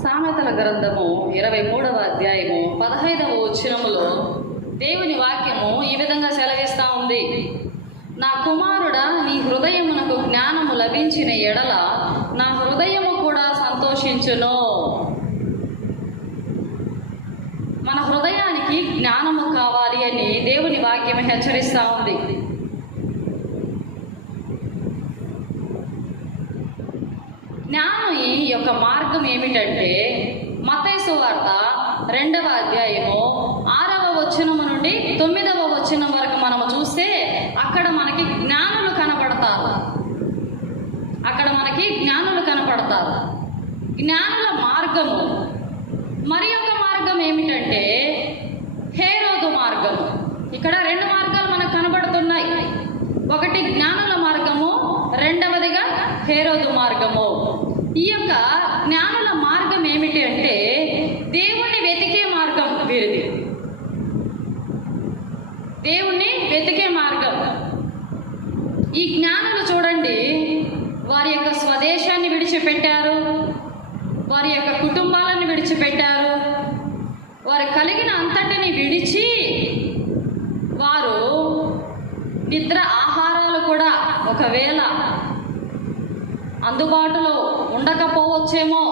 సామెతల గ్రంథము 23వ అధ్యాయము 15వ వచనములో దేవుని వాక్యము ఈ విధంగా సెలవిస్తా ఉంది. నా కుమారుడా, నీ హృదయమునకు జ్ఞానము లభించిన ఎడల నా హృదయము కూడా సంతోషించును. మన హృదయానికి జ్ఞానము కావాలి అని దేవుని వాక్యం హెచ్చరిస్తూ ఉంది. జ్ఞాని యొక్క మార్గం ఏమిటంటే మత్తయి సువార్త 2వ అధ్యాయము 6వ వచనము నుండి 9వ వచనం వరకు మనము చూస్తే అక్కడ మనకి జ్ఞానులు కనపడతారు. జ్ఞానుల మార్గము. మరి యొక్క మార్గం ఏమిటంటే హేరోదు మార్గము. ఇక్కడ 2 మార్గాలు మనకు కనబడుతున్నాయి. ఒకటి జ్ఞానుల మార్గము, రెండవదిగా హేరోదు మార్గము. ఈ యొక్క జ్ఞానుల మార్గం ఏమిటి అంటే దేవుణ్ణి వెతికే మార్గం వీరిది. దేవుణ్ణి వెతికే మార్గం. ఈ జ్ఞానులు చూడండి, వారి యొక్క స్వదేశాన్ని విడిచిపెట్టారు, వారి యొక్క కుటుంబాలను విడిచిపెట్టారు, వారు కలిగిన అంతటిని విడిచి వారు నిద్ర ఆహారాలు కూడా ఒకవేళ అందుబాటులో ఉండకపోవచ్చేమో,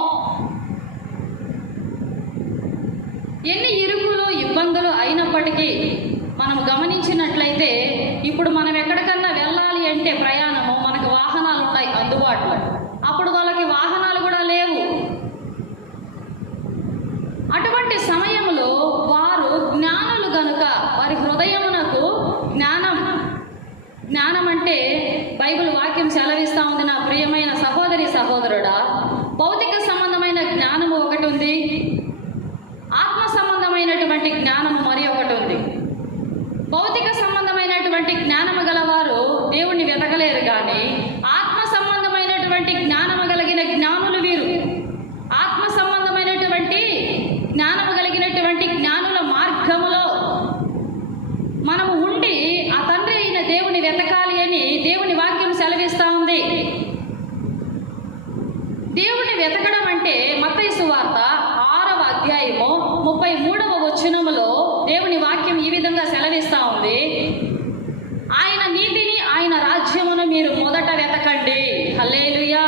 ఎన్ని ఇరుకులు ఇబ్బందులు అయినప్పటికీ మనం గమనించినట్లయితే ఇప్పుడు మనం ఎక్కడికన్నా వెళ్ళాలి అంటే ప్రయాణము, మనకు వాహనాలు ఉంటాయి అందుబాటులో. అప్పుడు వాళ్ళకి వాహనాలు కూడా లేవు. అటువంటి సమయంలో వారు జ్ఞానులు గనుక వారి హృదయమునకు జ్ఞానం అంటే బైబిల్ వాక్యం సెలవిస్తూ ఉంది. నా ప్రియమైన సహోదరి సహోదరుడా, భౌతిక సంబంధమైన జ్ఞానము ఒకటి ఉంది, ఆత్మ సంబంధమైనటువంటి జ్ఞానము మరి ఒకటి ఉంది. భౌతిక సంబంధమైనటువంటి జ్ఞానము గలవారు దేవుణ్ణి వెతకలేరు, కానీ ఆత్మ సంబంధమైనటువంటి జ్ఞానము కలిగిన జ్ఞానులు వీరు. ఆత్మ సంబంధమైనటువంటి జ్ఞానము కలిగినటువంటి జ్ఞానుల మార్గములో మనము ఉండి ఆ తండ్రి అయిన దేవుని వెతకాలి అని దేవుని వాక్యం సెలవిస్తూ ఉంది. దేవుని వెతకడం అంటే మత్తయి సువార్త 6వ అధ్యాయము 33వ వచనములో దేవుని వాక్యం ఈ విధంగా సెలవిస్తూ ఉంది. ఆయన నీతిని ఆయన రాజ్యమును మీరు మొదట వెతకండి. హల్లెలూయా.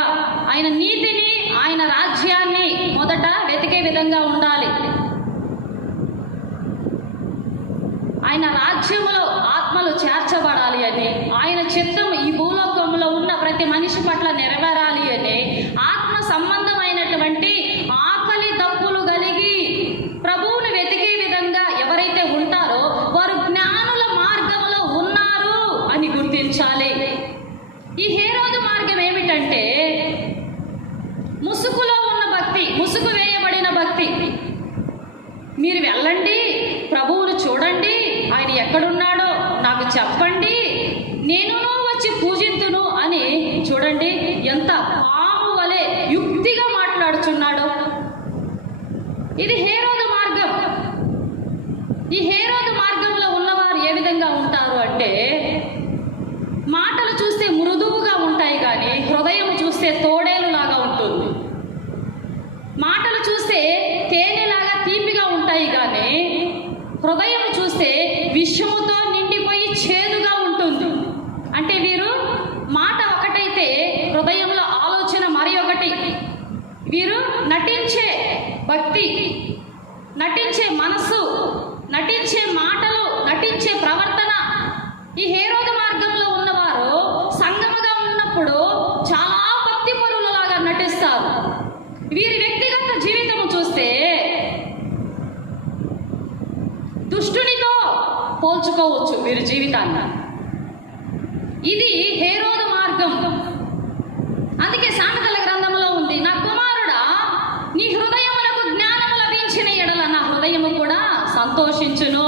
ఆయన నీతిని ఆయన రాజ్యాన్ని మొదట వెతికే విధంగా ఉండాలి. ఆయన రాజ్యములో ఆత్మలు చేర్చబడాలి అని, ఆయన చిత్తం ఈ భూలోకంలో ఉన్న ప్రతి మనిషి పట్ల నెరవేరాలి అని, ఆత్మ సంబంధమైనటువంటి ఆకలి దప్పులు కలిగి ప్రభువును వెతికే విధంగా ఎవరైతే ఉంటారో వారు జ్ఞానుల మార్గంలో ఉన్నారు అని గుర్తించాలి. ఈ హేరోదు మార్గం ఏమిటంటే ముసుగులో ఉన్న భక్తి, ముసుగు వేయబడిన భక్తి. మీరు వెళ్ళండి, ప్రభువును చూడండి, ఆయన ఎక్కడున్నాడో నాకు చెప్పండి, నేను వచ్చి పూజింతును అని. చూడండి ఎంత పాము వలె యుక్తిగా మాట్లాడుచున్నాడో. ఇది హేరోదు మార్గం. ఈ హేరోదు మార్గంలో ఉన్నవారు ఏ విధంగా ఉంటారు అంటే మాటలు చూస్తే మృదువుగా ఉంటాయి, కానీ హృదయం చూస్తే తోడేలులాగా ఉంటుంది. మాటలు చూస్తే తేనెలాగా తీపిగా ఉంటాయి, కానీ హృదయం చూస్తే విషముతో నిండిపోయి చేదుగా ఉంటుంది. అంటే వీరు మాట ఒకటైతే హృదయంలో ఆలోచన మరి ఒకటి. వీరు నటించే భక్తి, నటించే మనసు, నటించే మాటలు, నటించే ప్రవర్తన. ఈ హేరోదు మార్గంలో ఉన్నవారు సంగముగా ఉన్నప్పుడు చాలా భక్తి పరులలాగా నటిస్తారు. వీరి వ్యక్తిగత జీవితం చూస్తే దుష్టునితో పోల్చుకోవచ్చు వీరి జీవితాన్ని. ఇది హేరోదు మార్గం. అందుకే సామెతల గ్రంథంలో ఉంది, నా కుమారుడా, నీ హృదయమునకు జ్ఞానము లభించిన ఎడల నా హృదయము కూడా సంతోషించును.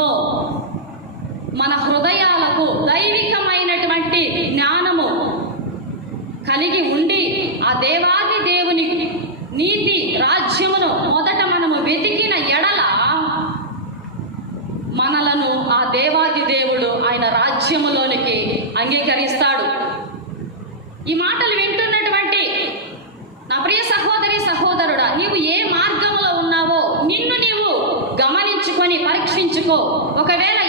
మన హృదయాలకు దైవికమైనటువంటి జ్ఞానము కలిగి ఉండి ఆ దేవాది దేవుని నీతి రాజ్యమును మొదట మనము వెతికిన ఎడల మనలను ఆ దేవాది దేవుడు ఆయన రాజ్యములోనికి అంగీకరిస్తాడు. ఈ మాటలు వింటున్నటువంటి నా ప్రియ సహోదరి సహోదరుడా, నీవు ఏ మార్గం పరీక్షించుకో. ఒకవేళ